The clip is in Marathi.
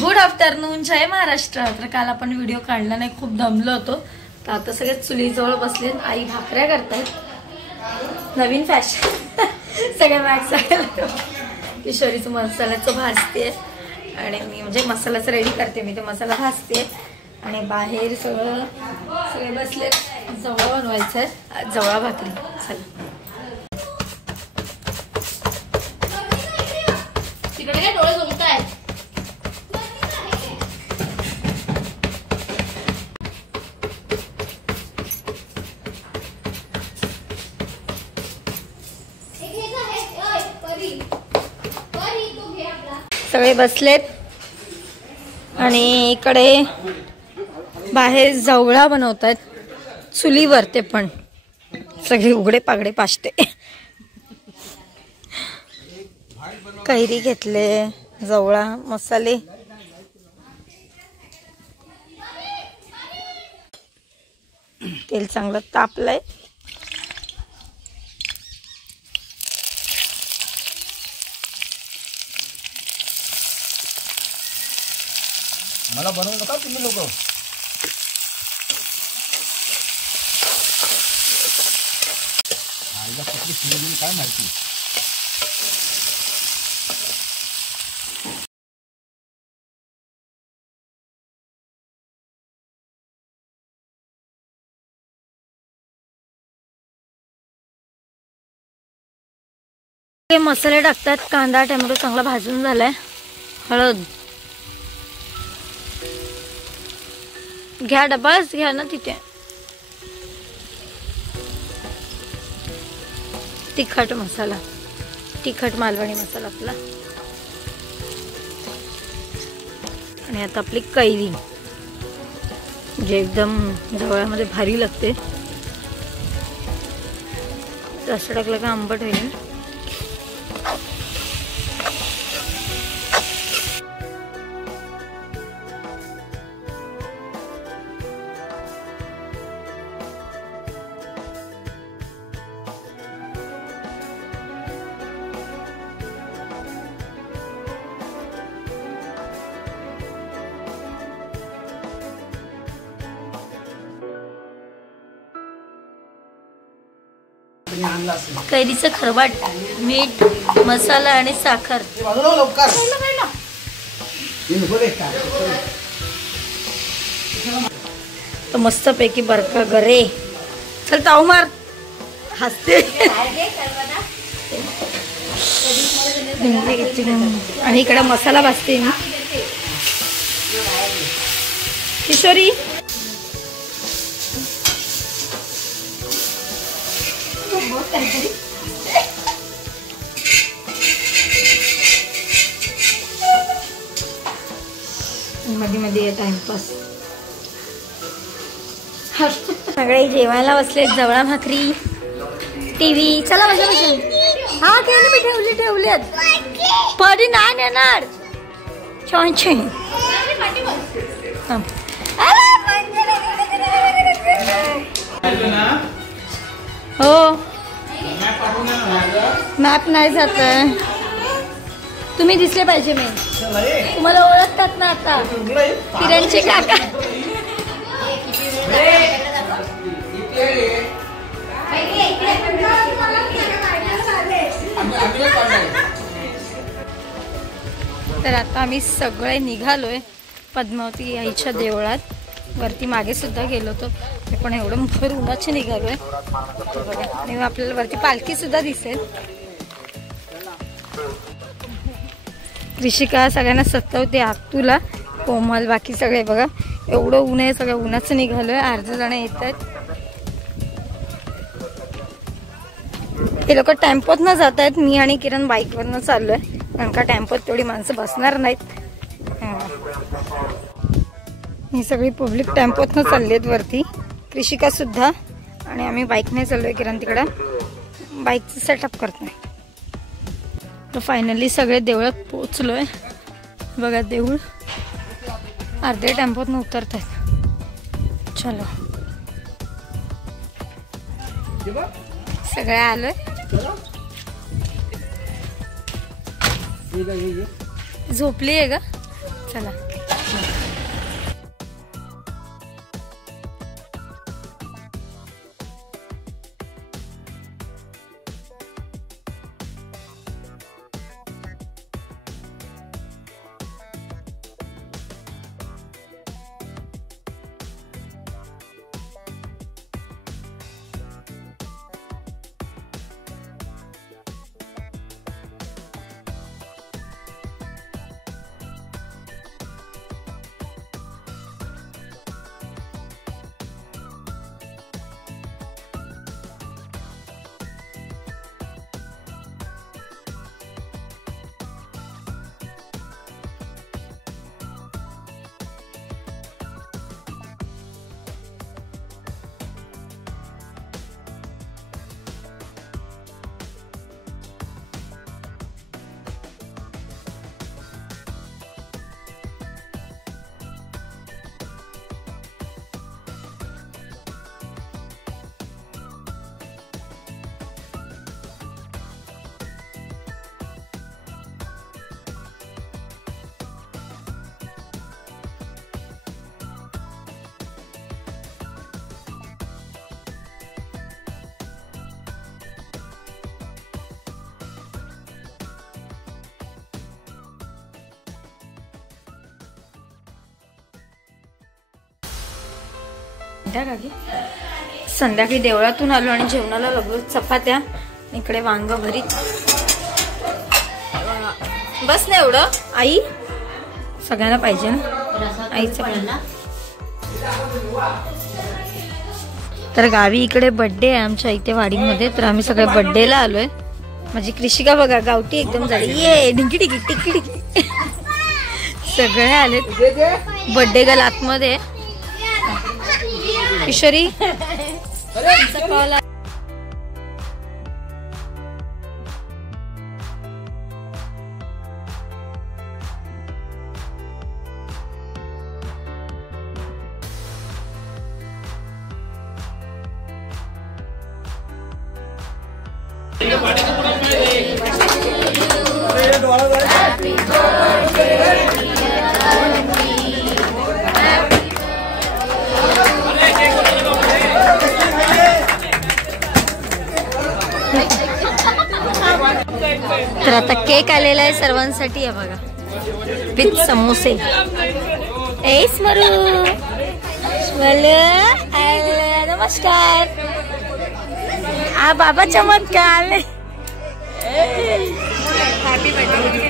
गुड आफ्टरनून, जय महाराष्ट्र। तर काल आपण व्हिडिओ काढला नाही, खूप दमलो होतो। तर आता सगळे चुलीजवळ बसले, आई भाकऱ्या करतायत। नवीन फॅशन सगळ्या मॅक्स किशोरीचं मसाल्याचं भाजते आणि मी म्हणजे मसाल्याचं रेडी करते, मी ते मसाला भाजते आणि बाहेर सगळे बसले। जवळा बनवायचं आहे, जवळा भाकरी। चला तिकडे काय डोळे झोपतायत। सगळे बसलेत आणि इकडे बाहेर जवळा बनवतात चुलीवर, ते पण सगळे उघडे पागडे पाष्टे। कैरी घेतले, जवळा, मसाले। तेल चांगलं तापलंय। मला बनवू नका तुम्ही लोक। आईला कुठली सुरू काय माहिती। हे मसाले टाकतात, कांदा टोमॅटो चांगला भाजून झालाय, हळद घ्या, डबाच घ्या ना तिथे। तिखट मसाला, तिखट मालवणी मसाला आपला। आणि आता आपली कैरी जे एकदम जवळामध्ये भारी लागते। जास्त टाकलं का आंबट होईल। कैरीचं खरबाट, मीठ, मसाला आणि साखर। तो मस्त पैकी बरका गरे। चल ताव मार, हसते। आणि इकडे मसाला भाजते मी। किशोरी मध्ये मध्ये टाइमपास। सगळे जेवायला बसले, जवळा भाकरी, टीव्ही। चला बसा बसा। हा ठेवले, मी ठेवलेत परी नाही नेणार। छान छान। हो मॅप नाही जात, तुम्ही दिसले पाहिजे। मी तुम्हाला ओळखतात ना आता, किरणचे काका। तर आता आम्ही सगळे निघालोय पद्मावती आईच्या देवळात। वरती मागे सुद्धा गेलो होतो, पण एवढं भर उन्हाचे निघालोय आणि आपल्याला वरती पालखी सुद्धा दिसेल। ऋषिका सगळ्यांना सतवते, तुला कोमल, बाकी सगळे बघा एवढं ऊन आहे, सगळं उन्हाचं निघालोय। अर्ध जण येत आहेत, हे लोक टेम्पोतनं जात आहेत। मी आणि किरण बाईकवरनं चाललोय, कारण का टेम्पोत तेवढी माणसं बसणार नाहीत। ही सगळी पब्लिक टेम्पोतनं चालली आहेत वरती, ऋषिका सुद्धा। आणि आम्ही बाईकने चाललोय, किरण तिकडं बाईकचं सेटअप करतोय। तर फायनली सगळे देवळात पोचलोय। बघा देऊळ, अर्धे टेम्पोतनं उतरत आहेत। चलो सगळे आलोय। झोपली आहे का? चला. संध्याकाळी देवळातून आलो आणि जेवणाला लागलो. चपात्या, इकडे वांग भरीत. बस ना एवढं. आई सगळ्यांना पाहिजे ना आईचं. तर गावी इकडे बर्थडे आहे आमच्या इथे वाडीमध्ये, तर आम्ही सगळे बर्थडेला आलोय. माझी कृषिका बघा गावठी एकदम झाली. ये डिंकी डिंकी टिकी डिंकी सगळे आलेत. बर्थडे गर्ल आतमध्ये. किशोरी तर आता केक आलेला आहे सर्वांसाठी. आहे बघा विथ समोसे. ए स्मरू नमस्कार. बाबा चमत्कार. Happy birthday.